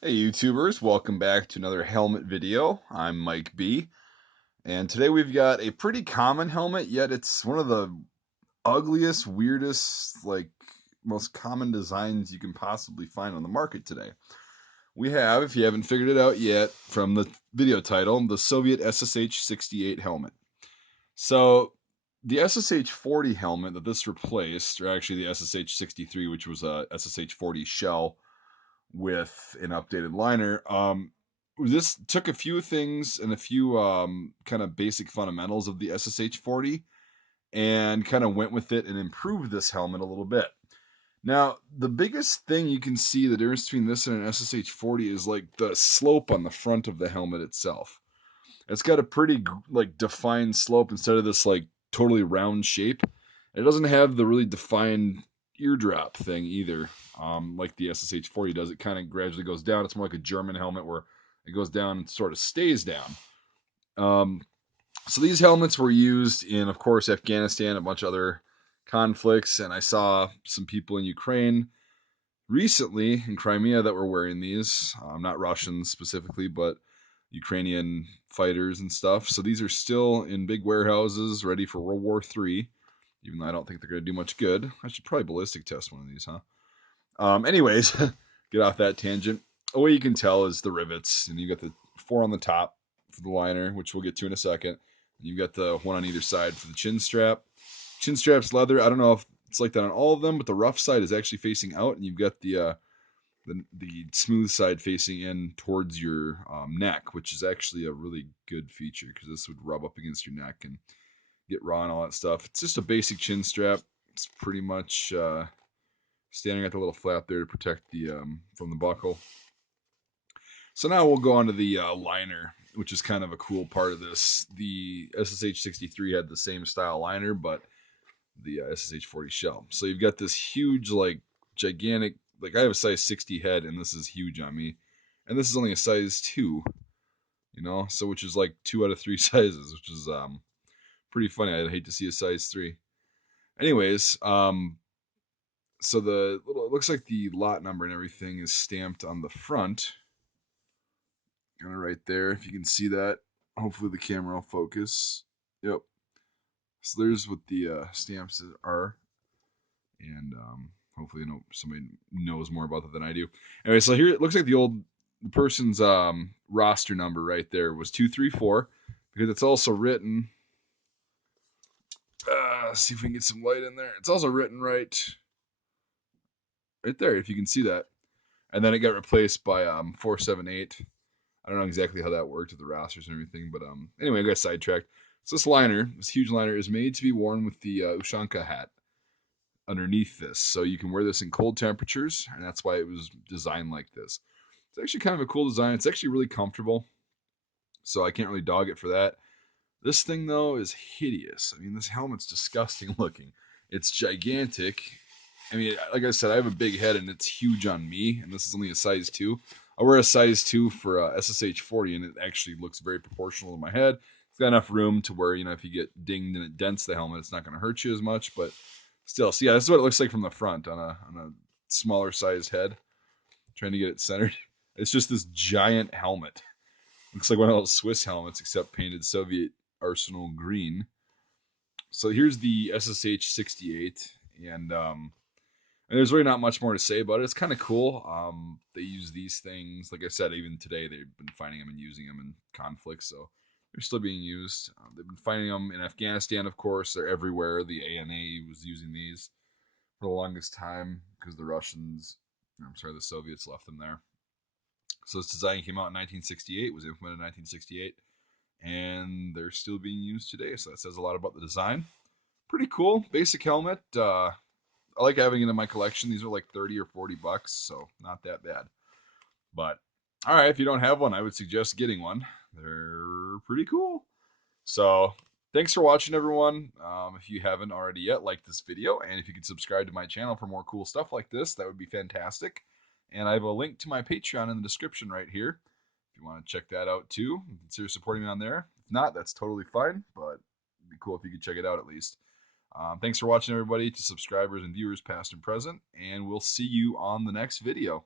Hey YouTubers, welcome back to another helmet video. I'm Mike B, and today we've got a pretty common helmet, yet it's one of the ugliest, weirdest, most common designs you can possibly find on the market today. We have, if you haven't figured it out yet from the video title, the Soviet SSh-68 helmet. So the SSH-40 helmet that this replaced, or actually the SSH-63, which was a SSH-40 shell with an updated liner. This took a few things and a few kind of basic fundamentals of the SSH-40 and kind of went with it and improved this helmet a little bit. Now, the biggest thing you can see the difference between this and an SSH-40 is like the slope on the front of the helmet itself. It's got a pretty defined slope instead of this like totally round shape. It doesn't have the really defined eardrop thing either, like the SSH-40 does. It kind of gradually goes down. It's more like a German helmet where it goes down and sort of stays down. Um, so these helmets were used in, of course, Afghanistan, a bunch of other conflicts, and I saw some people in Ukraine recently in Crimea that were wearing these. Not Russians specifically, but Ukrainian fighters and stuff. So these are still in big warehouses ready for World War III, even though I don't think they're going to do much good. I should probably ballistic test one of these, huh? Anyways, get off that tangent. The way you can tell is the rivets, and you got the four on the top for the liner, which we'll get to in a second. And you've got the one on either side for the chin strap. Chin strap's leather. I don't know if it's like that on all of them, but the rough side is actually facing out, and you've got the smooth side facing in towards your neck, which is actually a really good feature because this would rub up against your neck and get raw and all that stuff. It's just a basic chin strap. It's pretty much standing at the little flap there to protect the from the buckle. So now we'll go on to the liner, which is kind of a cool part of this. The SSH-63 had the same style liner, but the SSH-40 shell. So you've got this huge, like, gigantic, like I have a size 60 head, and this is huge on me. And this is only a size 2, so which is like 2 out of 3 sizes, which is pretty funny. I'd hate to see a size 3. Anyways, so it looks like the lot number and everything is stamped on the front. Kind of right there, if you can see that. Hopefully the camera will focus. Yep. So there's what the stamps are, and hopefully somebody knows more about that than I do. Anyway, so here it looks like the person's roster number right there was 234 because it's also written. See if we can get some light in there. It's also written right there, if you can see that. And then it got replaced by 478. I don't know exactly how that worked with the rosters and everything, but anyway, I got sidetracked. So this huge liner, is made to be worn with the Ushanka hat underneath this. So you can wear this in cold temperatures, and that's why it was designed like this. It's actually kind of a cool design. It's actually really comfortable, so I can't really dog it for that. This thing, though, is hideous. I mean, this helmet's disgusting looking. It's gigantic. I mean, like I said, I have a big head, and it's huge on me, and this is only a size 2. I wear a size 2 for SSH-40, and it actually looks very proportional to my head. It's got enough room to where, if you get dinged and it dents the helmet, it's not going to hurt you as much, but still. So, yeah, this is what it looks like from the front on a smaller sized head. Trying to get it centered. It's just this giant helmet. Looks like one of those Swiss helmets, except painted Soviet Arsenal green. So here's the SSH-68, and there's really not much more to say about it. It's kind of cool. They use these things, like I said, even today they've been finding them and using them in conflicts, so they're still being used. They've been finding them in Afghanistan, of course. They're everywhere. The ANA was using these for the longest time because the Soviets left them there. So this design came out in 1968, was implemented in 1968, and they're still being used today. So that says a lot about the design. Pretty cool, basic helmet. I like having it in my collection. These are like 30 or 40 bucks, so not that bad. But all right, if you don't have one, I would suggest getting one. They're pretty cool. So thanks for watching, everyone. If you haven't already yet, like this video, and if you could subscribe to my channel for more cool stuff like this, that would be fantastic. And I have a link to my Patreon in the description right here. If you want to check that out too, consider supporting me on there. If not, that's totally fine, but it'd be cool if you could check it out at least. Thanks for watching, everybody, to subscribers and viewers past and present, and we'll see you on the next video.